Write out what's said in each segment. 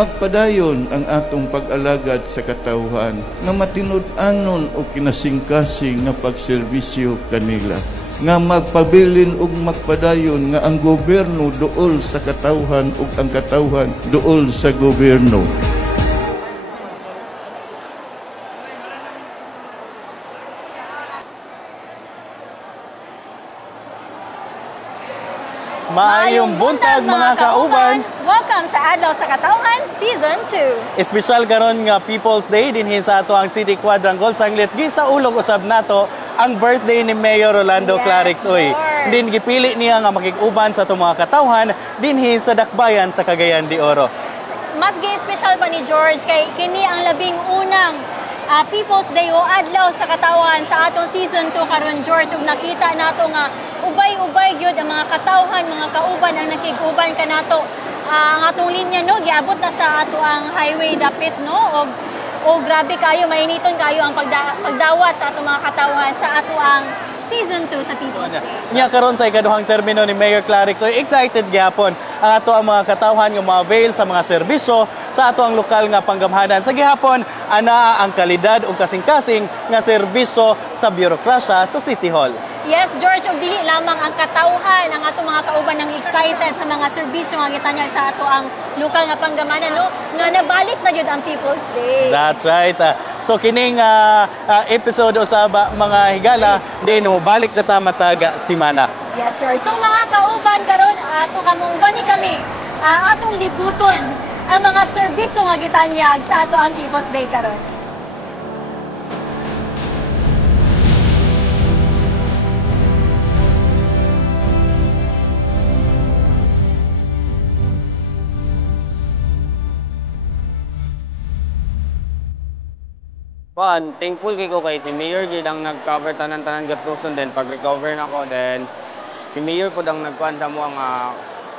magpadayon ang atong pag-alagad sa katawhan nga matinud-anon o kinasingkasing nga pagserbisyo kanila, nga magpabilin ug magpadayon nga ang gobyerno duol sa katawhan ug ang katawhan duol sa gobyerno. Maayong buntag mga kauban. Welcome sa Adlaw sa Katawhan Season 2. Espesyal karon nga People's Day dinhi sa ato ang City Quadrangle sanglit gisaulog usab nato ang birthday ni Mayor Rolando Clarix Uy. Din gipili niya nga makig-uban sa atong mga katawhan dinhi sa dakbayan sa Cagayan de Oro. Mas gi-special pa ni George kay kini ang labing unang People's Day o adlaw sa katawhan sa atong Season 2 karon, George, ug nakita nato nga ubay-ubay gyud ang mga katawhan, mga kauban ang nakig-uban kanato. Ang atong linya no giabot na sa ato ang highway dapit no og grabe kayo, mainiton kayo ang pagdawat sa atong mga katawhan sa ato ang Season 2 sa People's Day. Nya karon sa ikaduhang termino ni Mayor Clarix, so excited gyapon ang ato ang mga katawhan nga ma-avail sa mga serbisyo sa ato ang lokal nga panggamhanan. Sa gihapon ana ang kalidad ug kasing-kasing nga serbisyo sa birokrasya sa City Hall. Yes, George, og dili lamang ang katawhan, ang ato mga kauban nang excited sa mga serbisyo nga gitanyag sa ato ang lokal nga panggamanan no, nga nabalik na gyud ang People's Day. That's right. So kining episode usab mga higala din balik na ta mataga simana. Yes, sure. So mga kauban karon ato kamuban ni kami atong libuton ang mga serbisyo nga gitanyag sa ato ang People's Day karon. Thankful ko kay si Mayor gid ang nag-cover tanan-tanan gastuson, then pag-recover na ko, then si Mayor pud ang nagkuan sa mo nga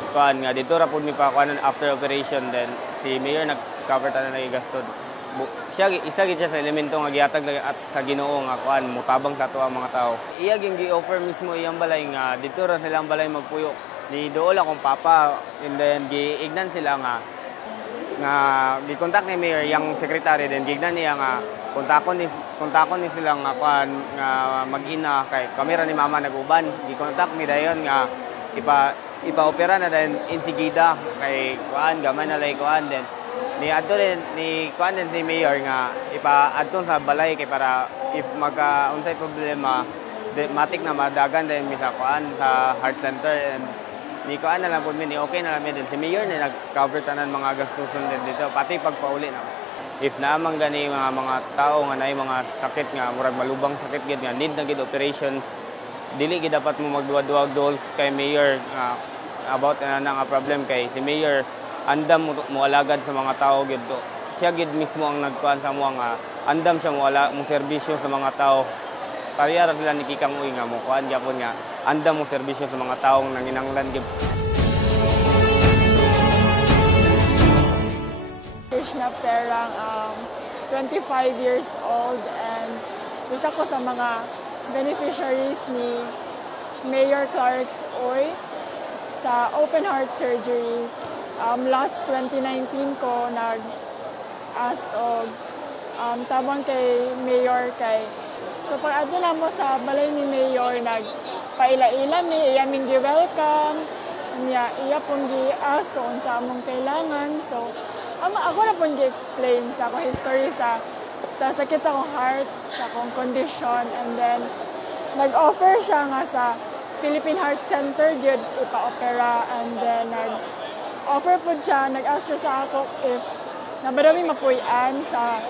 kuan nga dito ra pud mi pa kuan after operation, then si Mayor nag-cover tanan lagi gastud. Siya isa gid siya sa elemento nga gihatag at sa Ginoo nga kuan mutabang sa ato ang mga tao. Iya gyud gi-offer mismo iyang balay nga dito ra silang balay magpuyo. Ni dool akong papa, and then giignan sila nga gi-contact ni Mayor yang secretary, then giignan niya nga kontakon ni sila nga kuan nga mag-ina kay kamera ni mama nag-uban. Gi-contact mi dayon nga ipa-opera na din insigida kay kuan gamay na lay kuan, then ni adto din ni kuan din si Mayor nga ipa-adto sa balay kay para if unsay problema matik na madagan din mi sa kuan sa heart center, and ni kuan na lang pud mi ni okay na lang mi din si Mayor na nag-cover tanan mga gastuson din dito pati pagpauli na. If naman gani mga tao nga nay mga sakit nga murag malubang sakit gid nga need na gid operation, dili gid dapat mo magduwa-duwa dol kay Mayor about na nga problem kay si Mayor andam mo alagad sa mga tao gid to. Siya gid mismo ang nagkuan sa mo nga andam siya mo serbisyo sa mga tao. Pareha ra sila ni Kikang Uy nga mo kuan gyapon nga andam mo serbisyo sa mga tawo nanginanglan gid. Na perang 25 years old, and isa ko sa mga beneficiaries ni Mayor Clarix Uy sa open heart surgery. Last 2019 ko nag-ask og tabang kay Mayor kay so pag adto na mo sa balay ni Mayor nagpaila-ila mi iya ming gi-welcome niya iya pong gi-ask kung unsa among kailangan. So ako na pong gi-explain sa akong history sa sakit sa akong heart, sa akong condition, and then nag-offer siya nga sa Philippine Heart Center gyud ipa-opera, and then nag-offer po siya, nag-ask siya sa ako if nabadami mapuy-an sa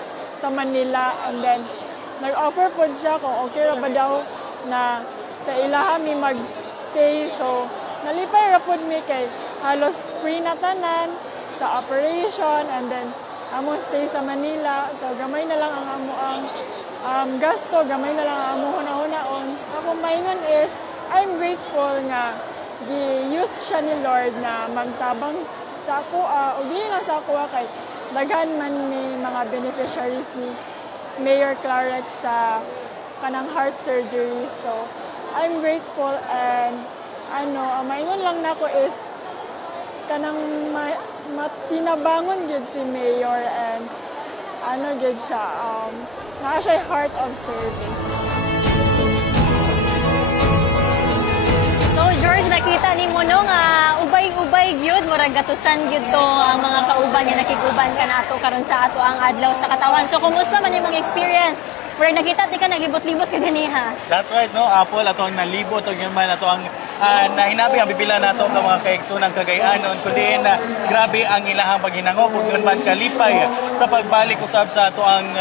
Manila, and then nag-offer po siya kung okay ra ba daw na sa ilaha mi mag-stay. So nalipay ra pud mi kay halos free na tanan sa operation, and then among stay sa Manila. So gamay na lang ang ang gasto, gamay na lang ang among hunahon. Ako maingon is I'm grateful nga gi-use siya ni Lord na magtabang sa ako o dili lang sa ako kay daghan man may mga beneficiaries ni Mayor Clarix sa kanang heart surgery. So I'm grateful, and maingon lang nako is kanang tinabangon gyud si Mayor and ano gyud siya, naa siya heart of service. So George, nakita ni mo no nga ubay-ubay gyud murag gatusan gyud to ang mga kauban niya nakikuban ka nato karon sa ato ang adlaw sa katawan. So kumusta man imong experience? Murag nakita ti ka naglibot-libot ka ganiha. That's right, no? Apple, ato ang nalibot, o man, ato ang nahinabi ang bibila nato ng mga kaigsunang kagayanon, kundi grabe ang ilahang paghinangop, ug yun man kalipay sa pagbalik usab sa ato ang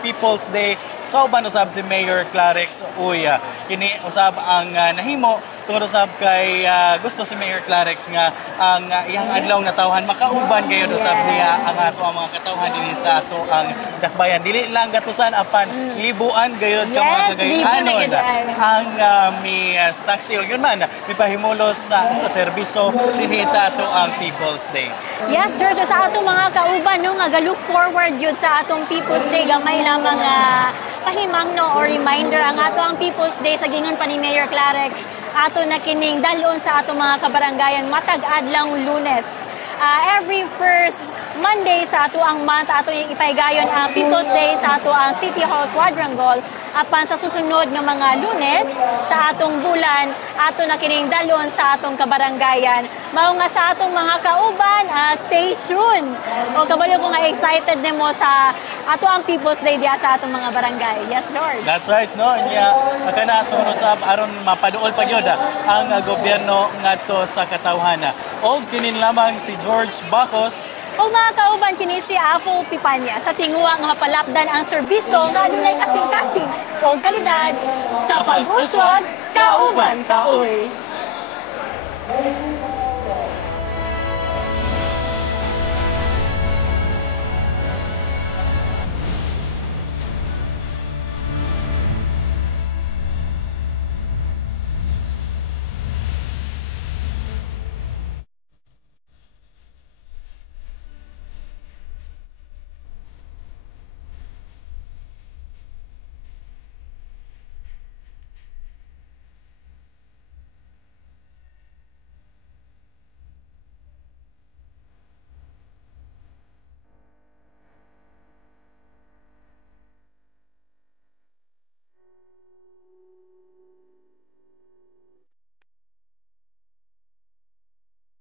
People's Day. Kauban usab si Mayor Clarix Uy, kini usab ang nahimo tungod usab kay gusto si Mayor Clarix nga ang iyang adlaw na tawhan makauban gayud usab niya ang ato ang mga katawhan dinhi sa ato ang dakbayan. Dili lang gatusan apan libuan gayud ka mga kagayanon ang mi saksi o yun man mipahimulos sa serbisyo dinhi sa ato ang People's Day. Yes, George, sa atong mga kauban no nga ga-look forward yun sa atong People's Day gamay lamang pahimang no or reminder ang ato ang People's Day sa gingon pa ni Mayor Clarix ato na kining dalon sa ato mga kabarangayan matag adlang Lunes. Every first Monday sa ato ang month ato yung ipaigayon ang People's Day sa ato ang City Hall Quadrangle apan sa susunod nga mga Lunes sa atong bulan ato na kining dalon sa atong kabarangayan. Mao nga sa atong mga kauban, stay tuned. O kabalo ko nga excited nimo sa ato ang People's Day diya sa atong mga barangay. Yes, Lord. That's right, no? Nya kana turo sa aron mapaduol pa gyud ang gobyerno ngadto sa katawhan. Og kinin lamang si George Bacos. O mga kauban, kini si Apo Pipanya sa tinguwa nga mapalapdan ang serbisyo nga adunay kasing-kasing o kalidad sa paghusod kauban taoy.